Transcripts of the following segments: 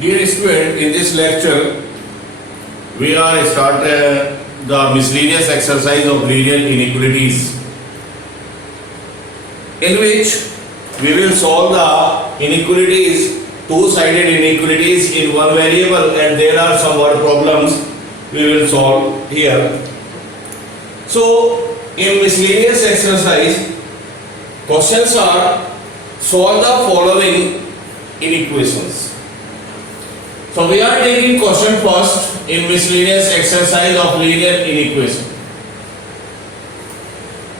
Dear student, in this lecture, we are start the miscellaneous exercise of linear inequalities, in which we will solve the inequalities, two-sided inequalities in one variable, and there are some word problems we will solve here. So, in miscellaneous exercise, questions are solve the following inequations. So we are taking question first in miscellaneous exercise of linear inequation.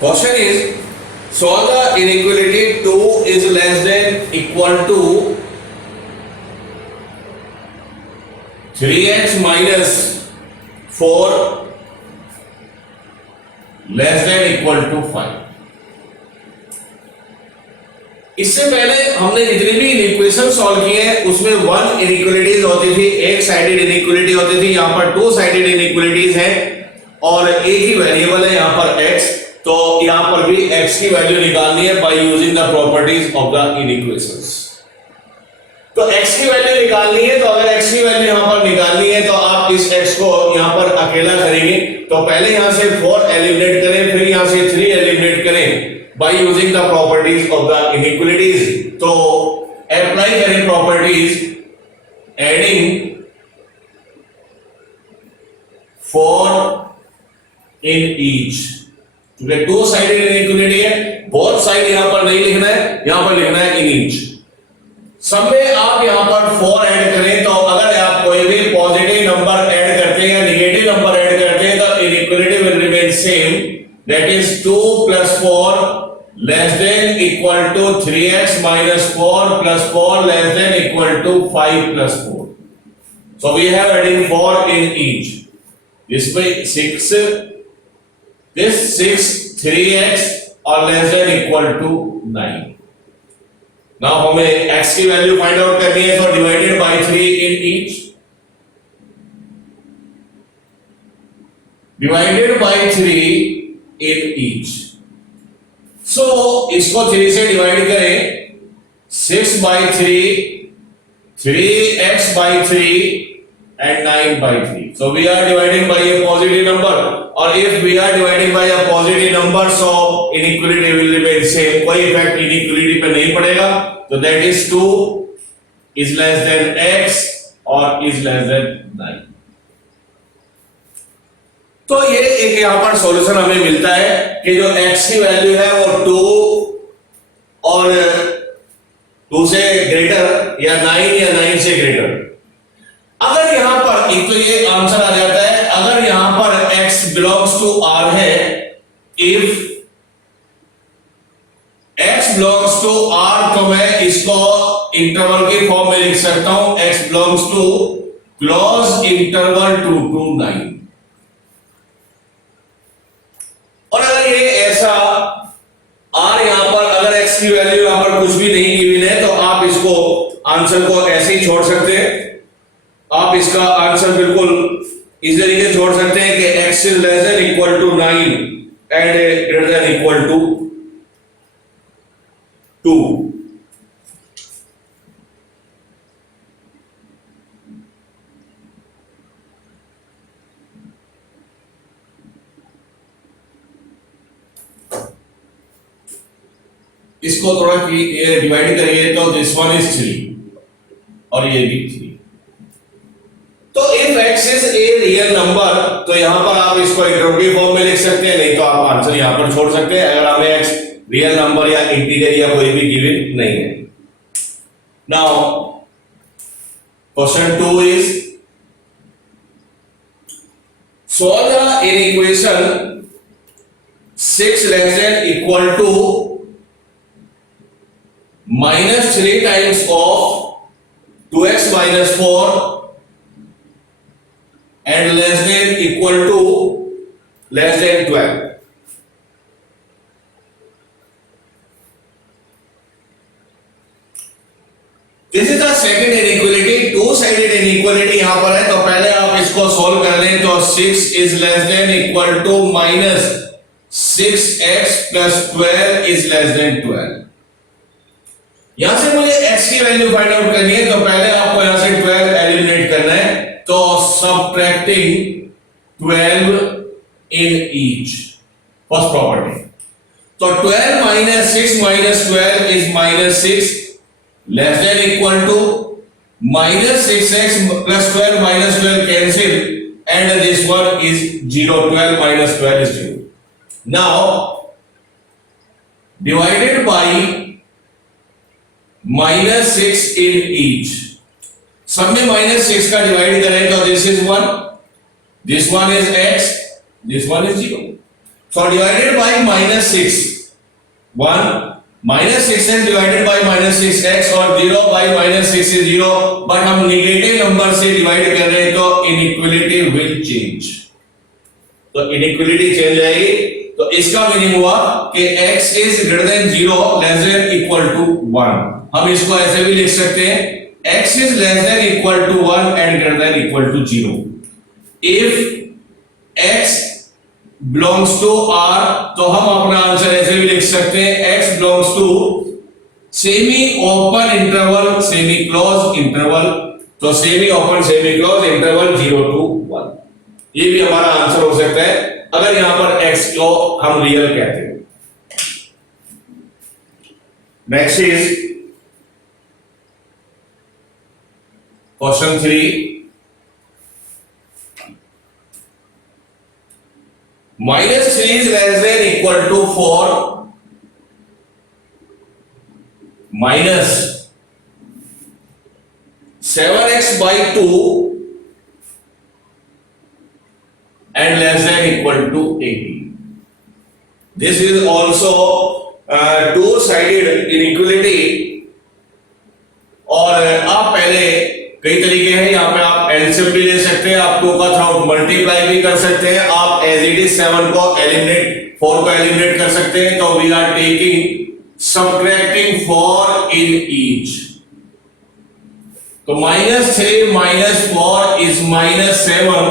Question is, solve the inequality 2 is less than equal to 3x minus 4 less than equal to 5. इससे पहले हमने जितनी भी equation solve किए हैं उसमें one inequalities होती थी, एक साइडेड इनइक्वालिटी होती थी, यहाँ पर टू साइडेड इनइक्वालिटीज हैं और एक ही वेरिएबल है यहाँ पर x, तो यहाँ पर भी x की वैल्यू निकालनी है by using the properties of the inequations. तो x की वैल्यू निकालनी है, तो अगर x की वैल्यू यहाँ पर निकालनी है तो आप इस x को यहाँ पर अकेला करेंगे, तो पहले यहाँ से 4 एलिमिनेट करें, फिर यहाँ से 3 एलिमिनेट करें by using the properties of the inequalities. तो apply करें properties adding 4 in each, क्योंकि टू साइडेड इनइक्वालिटी है, बोथ साइड यहां पर नहीं लिखना है, यहां पर लिखना है in each। सब में आप यहां पर 4 ऐड करें, तो अगर आप कोई भी पॉजिटिव नंबर ऐड करते हैं या निगेटिव नंबर ऐड करते हैं तो inequality will remain same, that is 2 plus 4 less than equal to 3x minus 4 plus 4 less than equal to 5 plus 4. So we have adding 4 in each. This way 6, this 6, 3x or less than equal to 9. Now हमें x की value find out करनी है, तो divided by 3 in each. Divided by 3 in each. So इसको 3 से divide करें, 6 by 3, 3x by 3 and 9 by 3. So we are dividing by a positive number, or if we are dividing by a positive number, so inequality will remain same. कोई effect inequality पे नहीं पड़ेगा, तो that is 2 is less than x or is less than 9. तो ये एक यहां पर सॉल्यूशन हमें मिलता है कि जो x की वैल्यू है वो 2 और 2 से ग्रेटर या 9 या 9 से ग्रेटर। अगर यहां पर एक तो ये आंसर आ जाता है, अगर यहां पर x बिलोंग्स टू r है, if x belongs to r, तो मैं इसको इंटरवल की फॉर्म में लिख सकता हूं, x belongs to close interval 2 to 9। और अगर ये ऐसा r यहां पर अगर x की वैल्यू यहां पर कुछ भी नहीं गिवन है, तो आप इसको आंसर को ऐसे ही छोड़ सकते हैं, आप इसका आंसर बिल्कुल इस तरीके से छोड़ सकते हैं कि x is less than equal to 9 and greater than equal to 2। इसको थोड़ा डिवाइड करिए तो दिस वन इज 3 और ये भी 3। तो if x is a real number, तो यहां पर आप इसको इंटरवल फॉर्म में लिख सकते हैं, नहीं तो आप आंसर यहां पर छोड़ सकते हैं अगर हमें x रियल नंबर या इंटीजर या कोई भी गिवन नहीं है। Now question 2 is solve the equation 6 less than equal to minus 3 times of 2x minus 4 and less than equal to less than 12. This is the second inequality, two-sided inequality यहाँ पर है, तो पहले आप इसको solve कर लें, तो 6 is less than equal to minus 6x plus 12 is less than 12. यहां से मुझे x की वैल्यू फाइंड आउट करनी है, तो पहले आपको यहां से 12 एलिमिनेट करना है, तो subtracting 12 in each first property. तो 12 minus 6 minus 12 is minus 6 less than equal to minus 6x plus 12 minus 12 cancel and this one is 0, 12 minus 12 is 0. Now divided by minus 6 in each, सब में minus 6 का divide करें तो this is 1, this one is x, this one is 0. So divided by minus 6, 1 minus 6 and divided by minus 6x और 0 by minus 6 is 0, but हम negative number से divide कर रहे हैं तो इनइक्वालिटी विल चेंज, तो इनइक्वालिटी चेंज आएगी। तो इसका मीनिंग हुआ कि x is greater than 0 less than equal to 1। हम इसको ऐसे भी लिख सकते हैं x is less than equal to 1 and greater than equal to 0 if x belongs to R। तो हम अपना आंसर ऐसे भी लिख सकते हैं x belongs to semi open interval semi close interval, तो semi open semi close interval 0 to 1, ये भी हमारा आंसर हो सकता है अगर यहां पर x को हम रियल कहते हैं। Next is question 3, minus 3 is less than equal to 4 minus 7x by 2 and less than equal to 18. This is also two-sided inequality, और आप पहले कई तरीके हैं, यहाँ पे आप एलसीएम भी ले सकते हैं, आप 2 का थ्रू मल्टीप्लाई भी कर सकते हैं, आप एज इट इज 7 को एलिमिनेट 4 को एलिमिनेट कर सकते हैं। तो we are taking subtracting 4 in each, तो -3 minus 4 is -7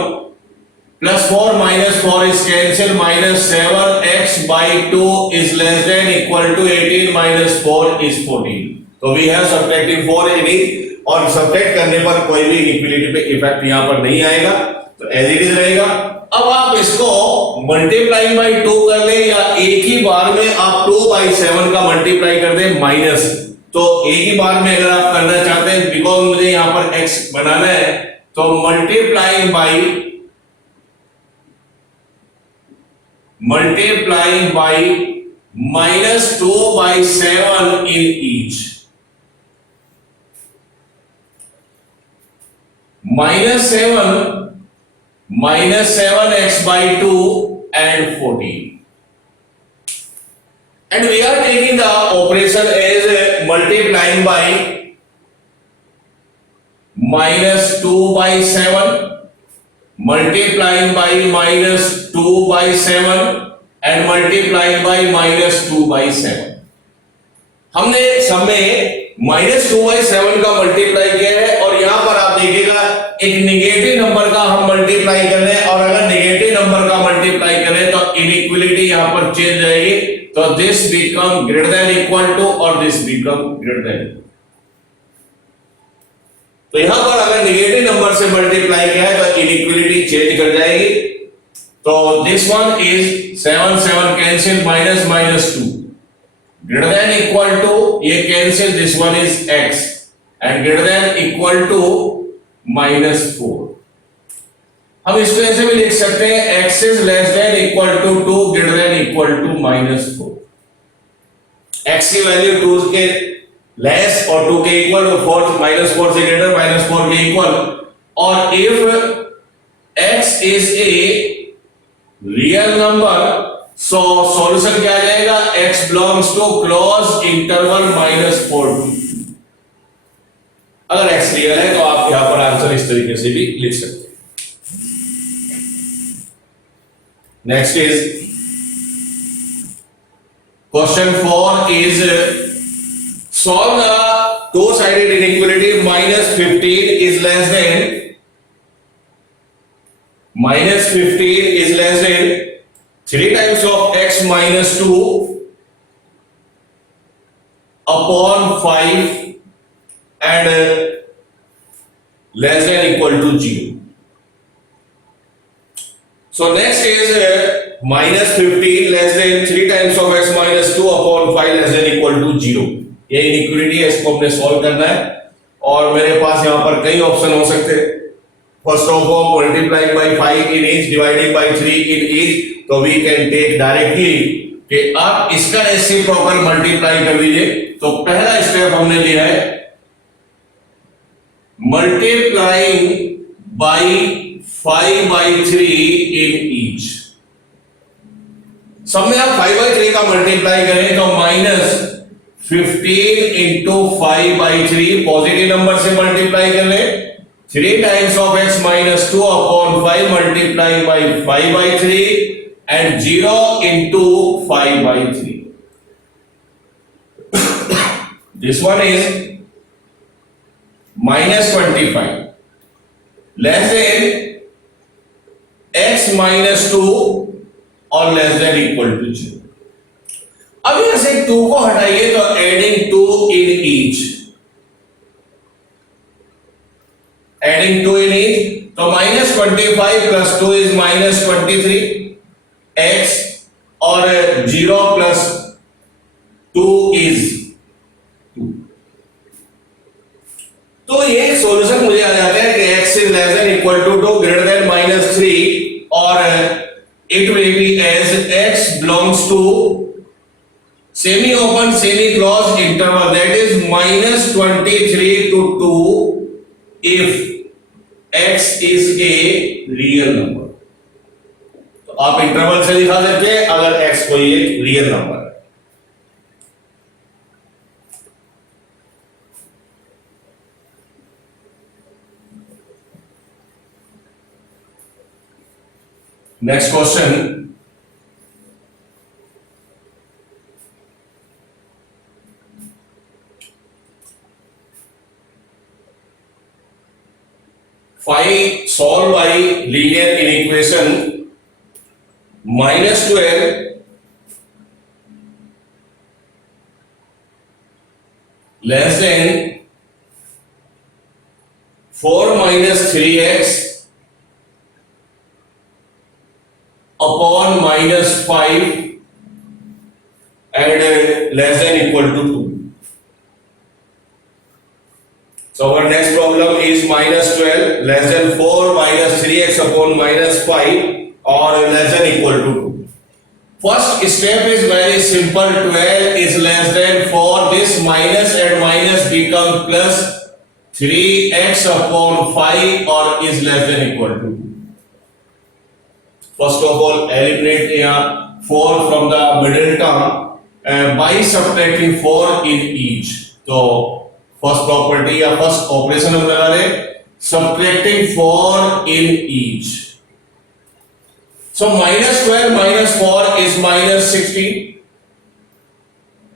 plus 4 minus 4 is cancel, -7x by 2 is less than equal to 18 minus 4 is 14। तो we have subtracting 4 in each, और subtract करने पर कोई भी इक्विलिटी पे इफेक्ट यहां पर नहीं आएगा, तो एज इट इज रहेगा। अब आप इसको मल्टीप्लाई बाय 2 कर ले, या एक ही बार में आप 2 by 7 का मल्टीप्लाई कर दे माइनस, तो एक ही बार में अगर आप करना चाहते हैं, बिकॉज मुझे यहां पर x बनाना है, तो multiplying by -2 by 7 in each, -7x by 2 and 14, and we are taking the operation as multiplying by -2 by 7 multiplying by -2 by 7 and multiplying by -2 by 7। हमने सब में -2 by 7 का मल्टीप्लाई किया है, और यहां पर आप देखिएगा एक नेगेटिव नंबर का हम मल्टीप्लाई कर रहे हैं, और अगर नेगेटिव नंबर का मल्टीप्लाई करें तो इनइक्वालिटी यहां पर चेंज रहेगी, तो this become greater than equal to और दिस बिकम ग्रेटर देन। तो यहां पर अगर नेगेटिव नंबर से मल्टीप्लाई किया है तो इनइक्वालिटी चेंज कर जाएगी, तो this one is 7 7 cancel -2 greater than equal to, ये cancel, this one is x and greater than equal to -4। हम इसको ऐसे भी लिख सकते हैं x is less than equal to 2 greater than equal to -4। x की वैल्यू 2 के लेस और 2 के इक्वल, 4 -4 से ग्रेटर -4 के इक्वल, और if x is a real number, so solution क्या आ जाएगा, x belongs to close interval -4 to 2। अगर x रियल है तो आप यहां पर आंसर इस तरीके से भी लिख सकते हैं। Next is question 4 is solve the two sided inequality -15 is less than 3 times of x minus 2 upon 5 and less than equal to 0. So next is minus 15 less than 3 times of x minus 2 upon 5 less than equal to 0. ये inequality है, इसको हमने solve करना है और मेरे पास यहाँ पर कई ऑप्शन हो सकते हैं. First of all multiplying by 5 in each, dividing by 3 in each, तो वी कैन टेक डायरेक्टली कि आप इसका रेसिप्रोकल मल्टीप्लाई कर लीजिए. तो पहला स्टेप हमने लिया है multiplying by 5 by 3 in each. सब में आप 5 by 3 का मल्टीप्लाई करें तो minus 15 into 5 by 3 positive number से मल्टीप्लाई कर ले. 3 times of x minus 2 upon 5 multiply by 5 by 3 and 0 into 5 by 3. This one is minus 25 less than x minus 2 और लेस देन इक्वल टू 0. अब यहां से 2 को हटाइए तो adding 2 in each, adding 2 in each, तो minus 25 plus 2 is minus 23 x और 0 plus 2 is 2. तो ये सॉल्यूशन मुझे आ जाता है कि x is less than equal to 2 greater than minus 3 और it will be as x belongs to semi open semi closed interval, that is minus 23 to 2 if x is a real number. तो आप interval से दिखा सकते हैं अगर x कोई एक रियल नंबर है. Next question. Solve by linear inequation minus 12 less than 4 minus 3x upon minus 5 and less than equal to 2. So our next problem is minus 12 less than 4 minus 3x upon minus 5 or less than equal to 2. First step is very simple. 12 is less than 4. This minus and minus become plus 3x upon 5 or is less than equal to 2. First of all, eliminate here 4 from the middle term by subtracting 4 in each. So, first property या first operation हम लगा रहे subtracting 4 in each. So, minus 12 minus 4 is minus 16.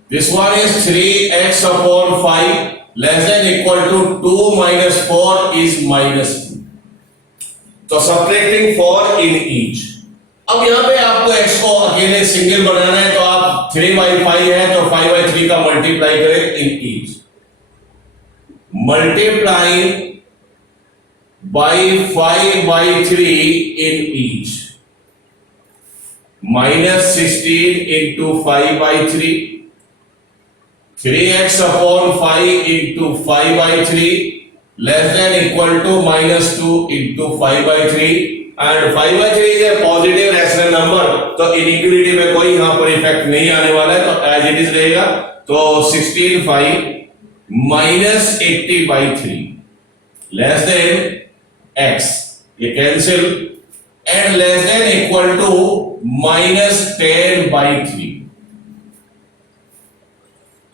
This one is 3x upon 5 less than equal to 2 minus 4 is minus 2. So, subtracting 4 in each. अब यहां पे आपको x को अकेले सिंगल बनाना है तो आप 3 by 5 है तो 5 by 3 का मल्टीप्लाई करें in each. Multiplying by 5 by 3 in each minus 16 into 5 by 3 3x upon 5 into 5 by 3 less than equal to minus 2 into 5 by 3 and 5 by 3 is a positive rational number तो inequality में कोई यहाँ पर effect नहीं आने वाला है तो as it is रहेगा. तो 16 5 minus 80 by 3 less than x ये cancel and less than equal to minus 10 by 3.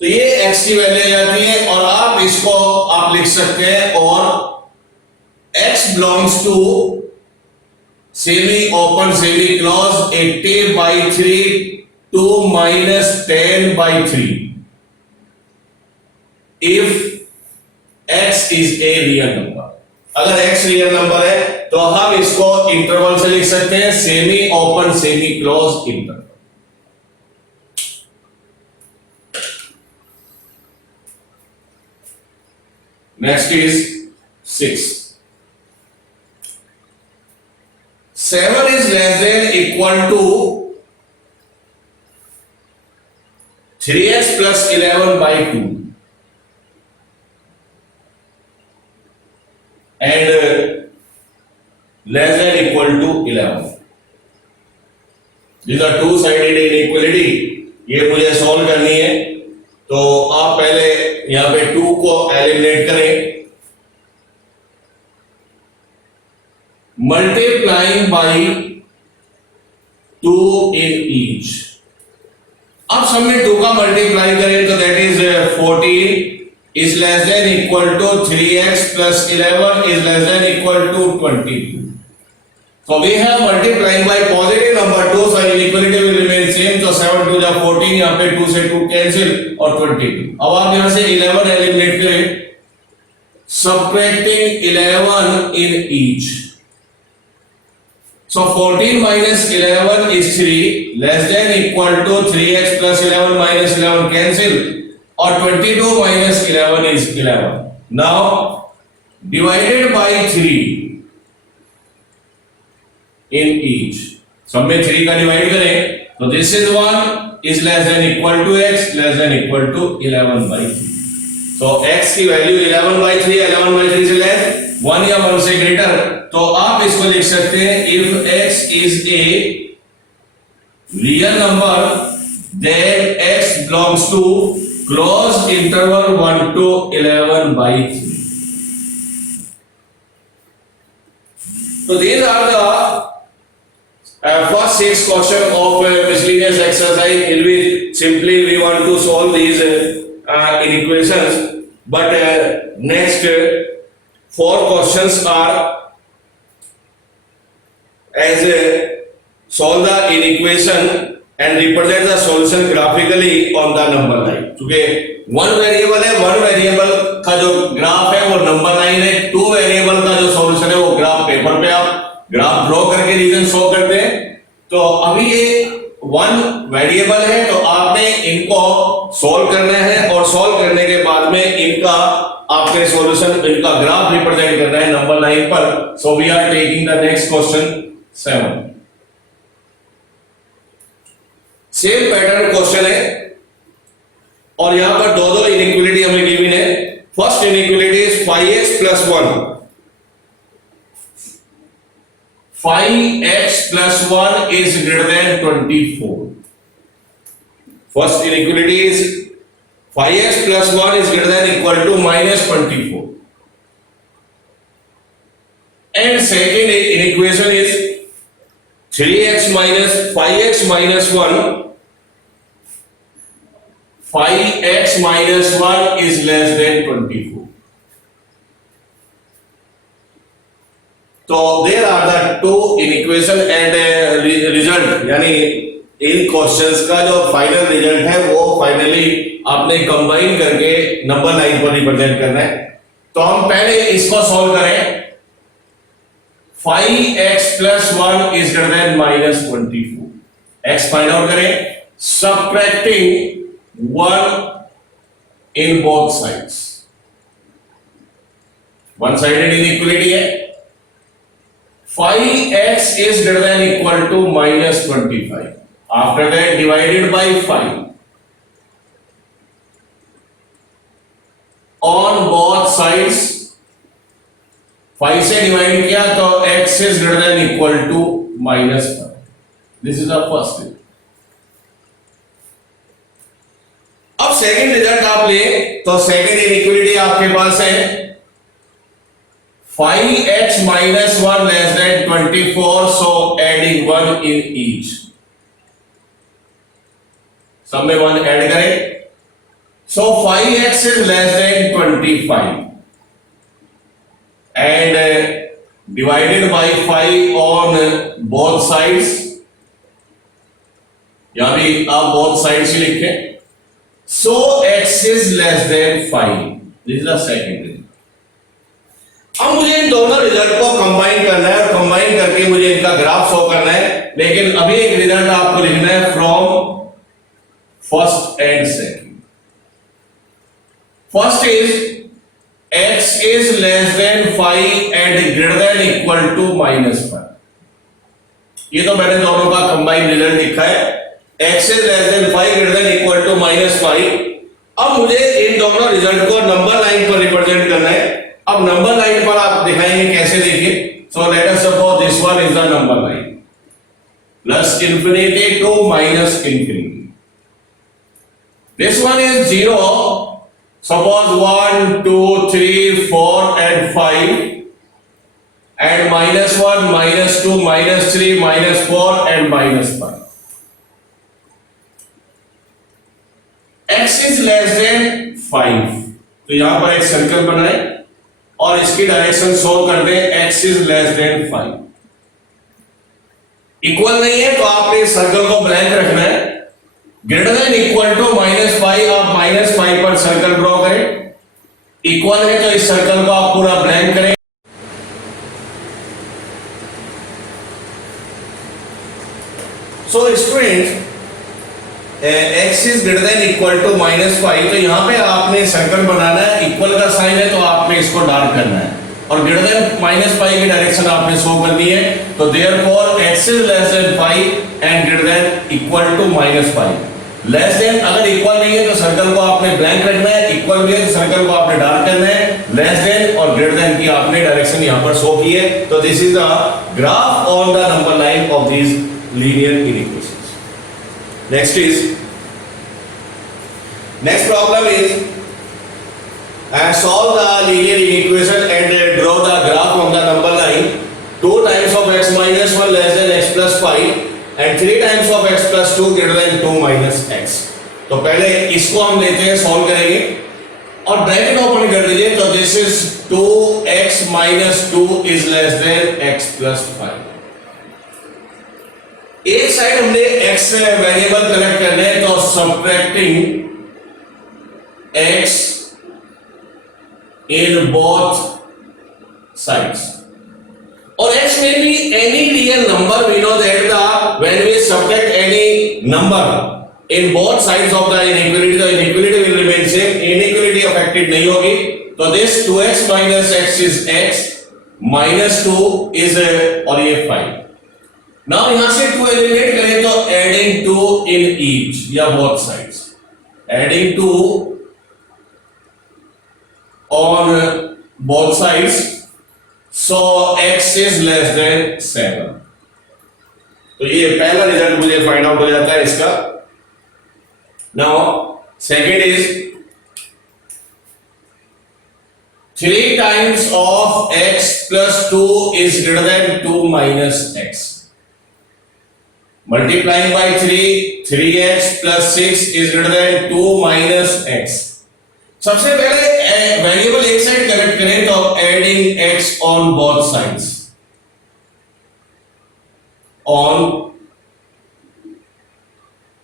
तो ये x की वैल्यू आती है और आप इसको आप लिख सकते हैं और x belongs to semi open semi closed 80 by 3 to minus 10 by 3 if x is a real number. अगर x रियल नंबर है तो हम इसको इंटरवल से लिख सकते हैं semi open semi close interval. Next is 6. 7 is less than equal to 3x plus 11 by 2 and less than equal to 11. These are two-sided inequality. ये मुझे सॉल्व करनी है, तो आप पहले यहां पे 2 को एलिमिनेट करें. Multiplying by 2 in each. अब सब में 2 का मल्टीप्लाई करें तो that is 14 is less than equal to 3x plus 11 is less than equal to 22. So we have multiplying by positive number 2, so inequality will remain same. So 7 2 जा 14, यहाँ पे 2 से 2 कैंसिल और 22. अब आप यहाँ से 11 एलिमिनेट करें, subtracting 11 in each. So 14 minus 11 is 3, less than equal to 3x plus 11 minus 11 cancel, or 22 minus 11 is 11. Now divided by 3 in each. सब में 3 का डिवाइड करें तो this is 1 is less than equal to x less than equal to 11 by 3. So x की value 11 by 3, 11 by 3 से less 1 या 1 से greater, तो आप इसको लिख सकते हैं if x is a real number then x belongs to closed interval 1 to 11 by 3. So these are the first 6 questions of miscellaneous exercise in which simply we want to solve these inequations, but next 4 questions are as solve the inequation and represent the solution graphically on the number line. क्योंकि 1 variable है, 1 variable का जो graph है वो number line है, 2 variable का जो solution है वो ग्राफ पेपर पे आप ग्राफ ड्रॉ करके रीजन शो करते हैं. तो अभी ये 1 वेरिएबल है, तो आपने इनको सॉल्व करना है और सॉल्व करने के बाद में इनका आपके सॉल्यूशन, इनका ग्राफ रिप्रेजेंट करना है नंबर लाइन पर. So we are taking the next question 7. Same pattern question है और यहां पर दो इनइक्वालिटी हमें गिवन है. First inequality is 5x plus 1. 5x plus 1 is greater than 24. First inequality is 5x plus 1 is greater than equal to minus 24. And second inequation is 3x minus 5x minus 1. 5x minus 1 is less than 24. तो there are the two inequation and result, यानी इन questions का जो final result है वो finally आपने combine करके number line पर represent करना है. तो हम पहले इसको सॉल्व करें. 5x plus 1 is greater than minus 24. x find out करें, subtracting 1 in both sides. One sided inequality है. 5x is greater than equal to minus 25. After that divided by 5 on both sides. 5 से divide किया तो x is greater than equal to minus 5. This is the first thing. अब second result आप ले तो second inequality आपके पास है 5x minus 1 less than 24, so adding 1 in each. सब में 1 ऐड करें. So 5x is less than 25 and divided by 5 on both sides. यहां भी आप both sides ही लिखें. So x is less than 5. This is the second thing. अब मुझे इन दोनों रिजल्ट को कंबाइन करना है और कंबाइन करके मुझे इनका ग्राफ शो करना है. लेकिन अभी एक रिजल्ट आपको लिखना है from first and second. First is x is less than 5 and greater than equal to -5। ये तो मैंने दोनों का कंबाइंड रिजल्ट लिखा है, x is less than 5 greater than equal to -5। अब मुझे इन दोनों रिजल्ट को नंबर लाइन पर रिप्रेजेंट करना है। अब नंबर लाइन पर आप दिखाएंगे कैसे, देखिए। So let us suppose this one is the number line, plus infinity to minus infinity. This one is 0. Suppose 1, 2, 3, 4 and 5 and -1, -2, -3, -4 and -5. X is less than 5। तो यहां पर एक सर्कल बनाए और इसकी डायरेक्शन सोल्व कर दें। X is less than 5 equal नहीं है तो आपने इस सर्कल को ब्लैंक रखना है। ग्रेटर देन इक्वल टू -5, आप -5 पर सर्कल ड्रॉ करें। इक्वल है तो इस सर्कल को आप पूरा ब्लैंक करें। So student, x is greater than equal to -5, तो यहां पे आपने सर्कल बनाना है। इक्वल का साइन है तो आपने इसको डार्क करना है और ग्रेटर देन -5 की डायरेक्शन आपने शो करनी है। तो therefore x is less than 5 and greater than equal to -5। Less than अगर इक्वल नहीं है तो सर्कल को आपने ब्लैंक रखना है, इक्वल भी है तो सर्कल को आपने डार्क करना है। लेस देन और ग्रेटर देन की आपने डायरेक्शन यहां पर शो की है। तो this is the graph on the number line of these linear inequations. next problem is solve the linear inequation and draw the graph on the number line 2 times of x minus 1 less than x plus 5 and 3 times of x plus 2 greater than 2 minus x। तो पहले इसको हम लेते हैं, solve करेंगे और bracket open कर दीजिए। तो this is 2x minus 2 is less than x plus 5। एक साइड हमने x वेरिएबल कलेक्ट करना है तो subtracting x in both sides, or x may be any real number. We know that when we subtract any number in both sides of the inequality, the inequality will remain same, inequality affected नहीं होगी। तो this 2x minus x is x, minus 2 is और ये 5। now यहां से 2 eliminate करें तो adding 2 in each या both sides, adding 2 on both sides, so x is less than 7। तो ये पहला रिजल्ट मुझे फाइंड आउट हो जाता है इसका। Now second is 3 times of x plus 2 is greater than 2 minus x। multiplying by 3x plus 6 is greater than 2 minus x। सबसे पहले वेरिएबल एक साइड कलेक्ट करें तो adding x on both sides, on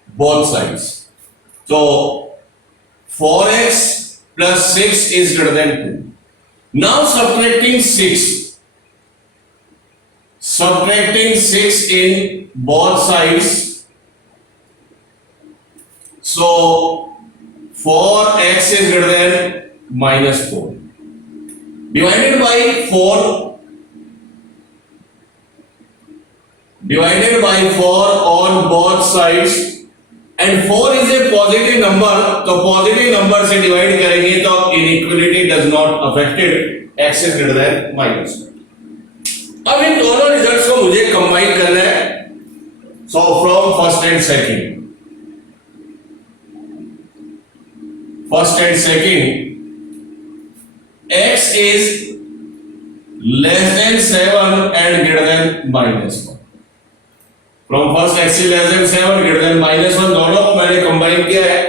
both sides. तो 4x plus 6 is greater than 2। now subtracting 6 in both sides, so 4x is greater than -4 divided by 4 on both sides, and 4 is a positive number, तो positive number से divide करेंगे तो inequality does not affected, x is greater than -1। अब इन दोनों results को मुझे combine करना है। So from first and second, x is less than 7 and greater than -1। From first x is less than 7 greater than -1, दोनों को मैंने कंबाइन किया है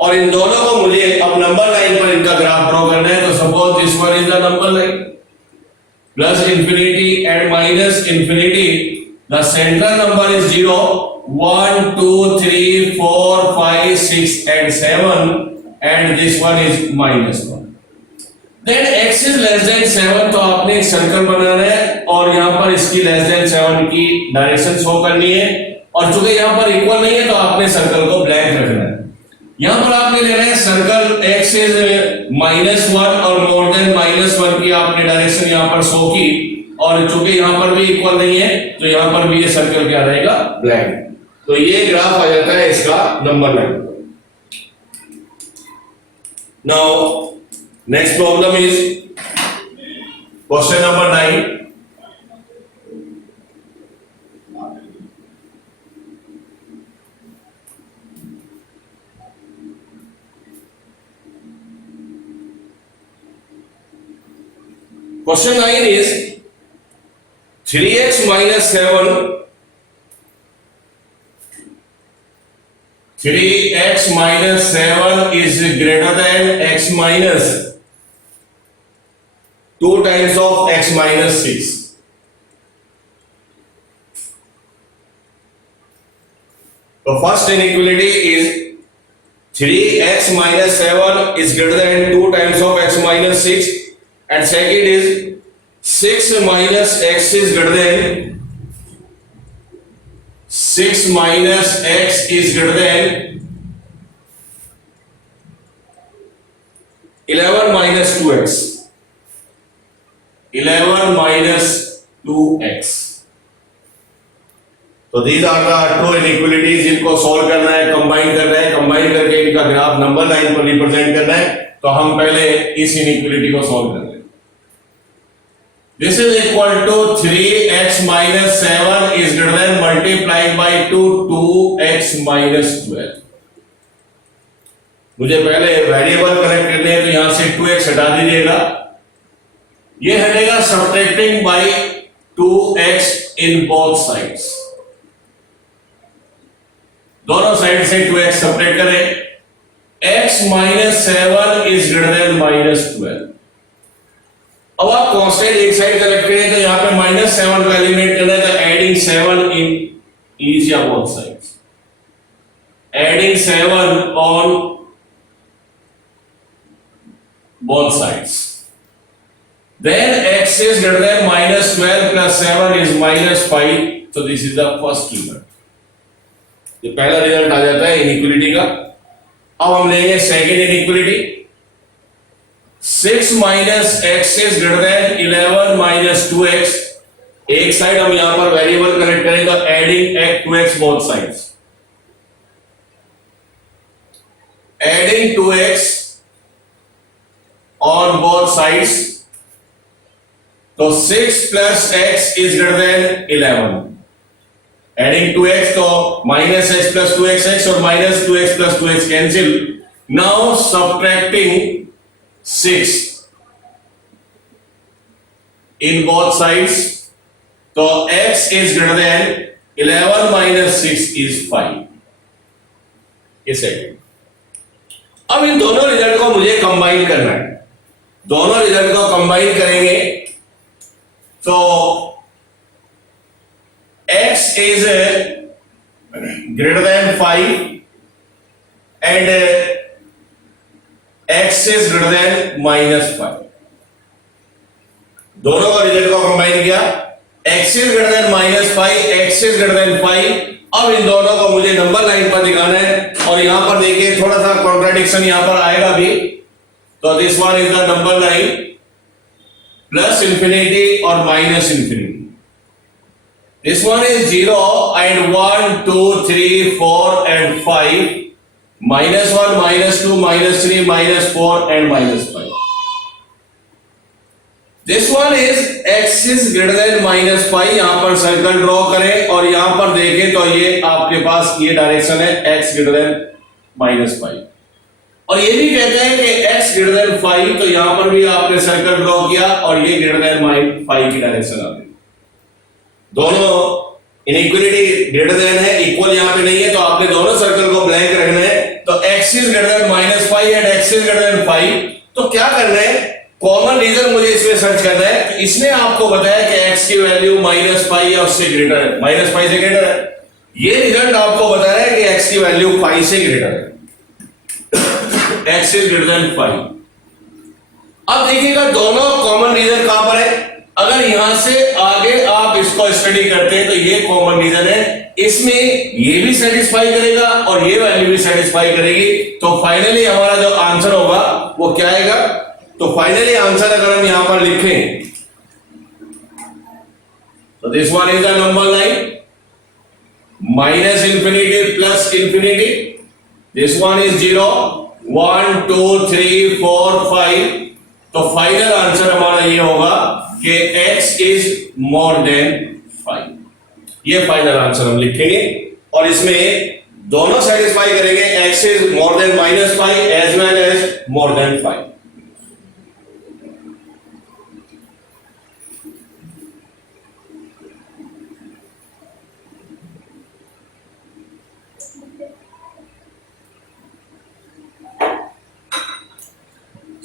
और इन दोनों को मुझे अब नंबर लाइन पर इनका ग्राफ ड्रॉ करना है। तो suppose this one is the number line, plus infinity and minus infinity, the central number is 0, 1, 2, 3, 4, 5, 6 and 7, and this one is -1। then x is less than 7, तो आपने एक सर्कल बनाना है और यहां पर इसकी less than 7 की डायरेक्शन शो करनी है, और चूंकि यहां पर इक्वल नहीं है तो आपने सर्कल को ब्लैंक रखना है। यहां पर आपने लेना है सर्कल एक्स इज -1 और मोर देन -1 की आपने डायरेक्शन यहां पर शो की, और चूंकि यहां पर भी इक्वल नहीं है तो यहां पर भी ये सर्कल क्या रहेगा, ब्लैंक। तो ये ग्राफ आ जाता है इसका number 9। Now next problem is question number 9। Question 9 is 3x minus 7. 3x minus 7 is greater than x minus 2 times of x minus 6. The first inequality is 3x minus 7 is greater than 2 times of x minus 6. And second is 6 minus x is greater than 6 minus x is greater than 11 minus 2x. 11 minus 2x. तो these are the two inequalities, इनको solve करना है, combine करना है, combine करके इनका graph number 9 पर represent करना है। तो हम पहले इस इनइक्वालिटी को सॉल्व कर लें। This is equal to 3x minus 7 is greater than multiplying by 2x minus 12. मुझे पहले वेरिएबल कनेक्ट करने हैं, तो यहां से 2x हटा दीजिएगा। ये हटेगा subtracting by 2x in both sides. दोनों साइड से 2x सब्ट्रैक्ट करें। x minus 7 is greater than minus 12। अब आप कांस्टेंट एक साइड कलेक्ट करें तो यहां पे -7 का एलिमिनेट करना है, तो एडिंग 7 इन ईच या both sides, adding 7 on both sides, then x is greater than -12 plus 7 is -5, so this is the first result। ये पहला रिजल्ट आ जाता है इनइक्वालिटी का। अब हम लेंगे second inequality. 6 minus x is greater than 11 minus 2x। एक साइड हम यहां पर वेरिएबल कनेक्ट करेंगे, तो adding x 2x both sides, adding 2x on both sides, तो 6 plus x is greater than 11। Adding 2x तो -x plus 2x और -2x plus 2x cancel. Now subtracting 6 in both sides, तो x is greater than 11 minus 6 is 5। इस अब इन दोनों result को मुझे combine करना है। दोनों रिजल्ट को कंबाइन करेंगे तो x is greater than 5 and x is greater than -5। दोनों का रिजल्ट को कंबाइन किया, x is greater than -5, x is greater than 5। अब इन दोनों को मुझे नंबर 9 पर दिखाना है, और यहां पर देखिए थोड़ा सा कॉन्ट्राडिक्शन यहां पर आएगा भी। तो this one is the number 9 plus infinity और minus infinity. This one is 0 and 1 2 3 4 and 5, -1 -2 -3 -4 and -5। This one is x is greater than -5। यहां पर सर्कल ड्रॉ करें और यहां पर देखें तो ये आपके पास ये डायरेक्शन है x greater than -5, और ये भी कहते हैं कि x greater than 5, तो यहां पर भी आपने सर्कल ड्रॉ किया और ये greater than -5 की डायरेक्शन आ गई। दोनों इनइक्वालिटी ग्रेटर देन है, इक्वल यहां पे नहीं है, तो आपने दोनों सर्कल को ब्लैंक रखना है। तो x is greater than -5 and x is greater than 5। तो क्या करना है, कॉमन रीजन मुझे इसमें सर्च करना है। इसने आपको बताया कि x की वैल्यू -5 या उससे ग्रेटर है, -5 से ग्रेटर है। ये रिजल्ट आपको बता रहा है कि x की वैल्यू 5 से ग्रेटर है, x is greater than 5। अब देखिएगा दोनों कॉमन रीजन कहां पर है, अगर यहां से आगे आप इसको स्टडी करते हैं तो ये कॉमन रीजन है, इसमें ये भी सेटिस्फाई करेगा और ये वैल्यू भी सेटिस्फाई करेगी। तो फाइनली हमारा जो आंसर होगा वो क्या आएगा? तो फाइनली आंसर अगर हम यहां पर लिखें तो this one is the number line minus infinity plus infinity, this one is 0 1 2 3 4 5। तो फाइनल आंसर हमारा ये होगा कि x इज मोर देन 5। ये फाइनल आंसर हम लिखेंगे और इसमें दोनों सेटिस्फाई करेंगे, x is more than -5 as well as more than 5।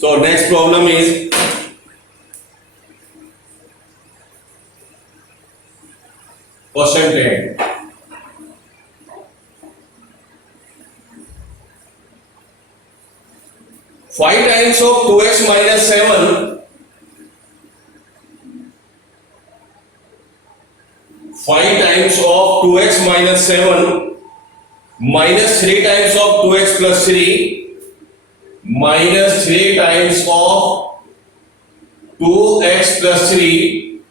So next problem is question 10. Five times of 2x minus 7. 5 times of 2x minus 7 minus 3 times of 2x plus 3 minus 3 times of 2x plus 3,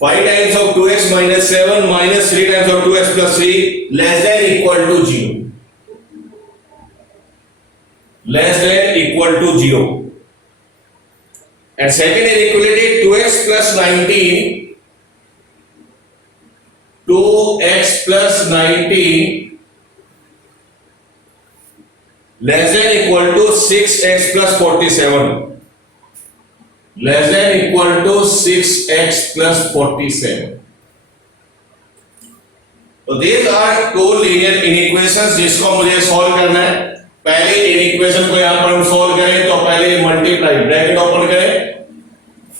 5 times of 2x minus 7 minus 3 times of 2x plus 3 less than equal to 0. Less than equal to 0. And second inequality 2x plus 19, 2x plus 19 less than equal to 6x plus 47, less than equal to 6x plus 47. तो these are two linear inequations जिसको मुझे solve करना है। पहले inequation को यहां पर हम सॉल्व करें तो पहले मल्टीप्लाई ब्रैकेट ओपन करें,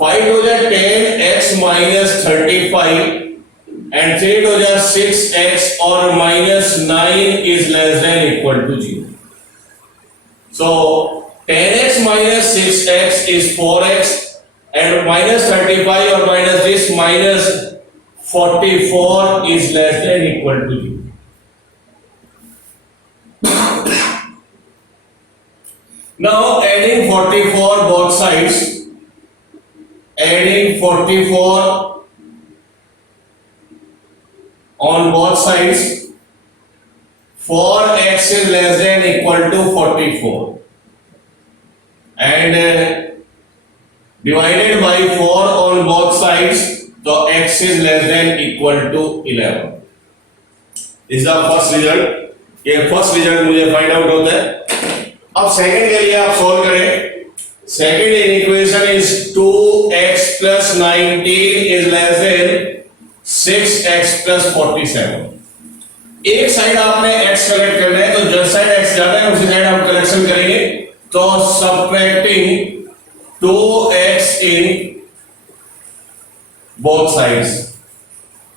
5 to the 10x minus 35 and 3 to the 6x or minus 9 is less than equal to 0. So 10x minus 6x is 4x and minus 35 or minus this minus 44 is less than equal to 0. Now adding 44 both sides, adding 44 on both sides, 4x is less than equal to 44 and divided by 4 on both sides, so x is less than equal to 11. This is the first result. ये first result मुझे find out होता है। अब second के लिए आप solve करें। Second equation is 2x plus 19 is less than 6x plus 47. एक साइड आपने x कलेक्ट करना है, तो जिस साइड x ज्यादा है उसी साइड हम कलेक्शन करेंगे। तो subtracting 2x in both sides,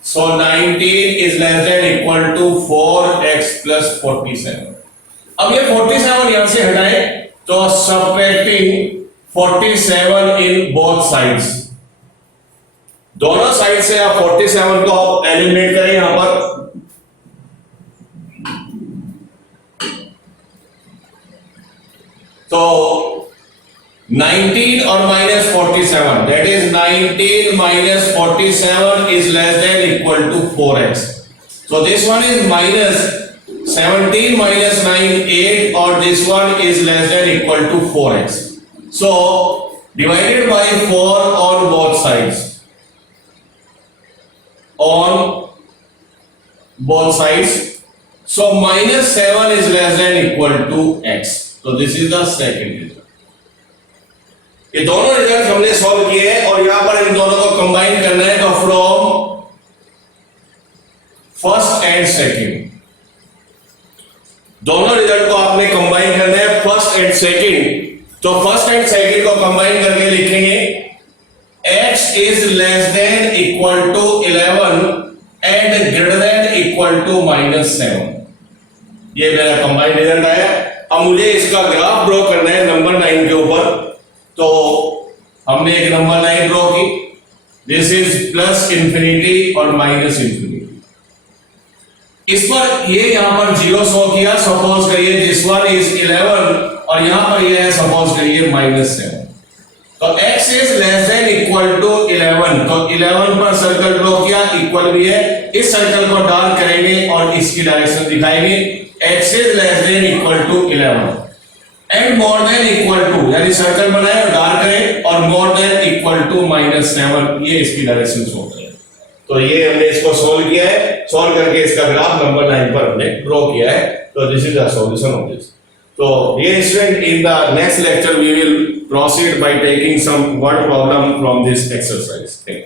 so 19 is less than equal to 4x plus 47. अब ये 47 यहां से हटाएं तो subtracting 47 in both sides, दोनों साइड से आप 47 को आप एलिमिनेट करें यहां पर। तो 19 और minus 47, that is 19 minus 47 is less than equal to 4x. So this one is minus 17 minus 9 8 or this one is less than equal to 4x. So divided by 4 on both sides, on both sides, so minus 7 is less than equal to x. So this is the second result. ये दोनों result हमने solve किए हैं और यहां पर इन दोनों को कंबाइन करना है। तो फ्रॉम फर्स्ट एंड सेकंड, दोनों रिजल्ट को आपने कंबाइन करना है, फर्स्ट एंड सेकंड। तो फर्स्ट एंड सेकंड को कंबाइन करके लिखेंगे x is less than equal to 11 and greater than equal to -7। ये मेरा कंबाइन रिजल्ट आया। अब मुझे इसका ग्राफ ड्रॉ करना है नंबर 9 के ऊपर। तो हमने एक नंबर लाइन ड्रॉ की, प्लस इंफिनिटी और माइनस इंफिनिटी। इस पर ये यहां पर 0 शो किया, सपोज करिए दिस वन इज 11 और यहां पर ये है सपोज करिए -7। तो x is less than equal to 11, तो 11 पर सर्कल ड्रॉ किया, इक्वल भी है, इस सर्कल को डार्क करेंगे और इसकी डायरेक्शन दिखाएंगे, x is less than equal to 11 and more than equal to, यानी सर्कल बनाए और डार्क करें और मोर देन इक्वल टू -7, ये इसकी डायरेक्शन शो करें। तो ये हमने इसको सोल्व किया है, सोल्व करके इसका ग्राफ नंबर 9 पर हमने ड्रॉ किया है। तो this is the solution of this. So, dear student, in the next lecture we will proceed by taking some word problem from this exercise. Thank you.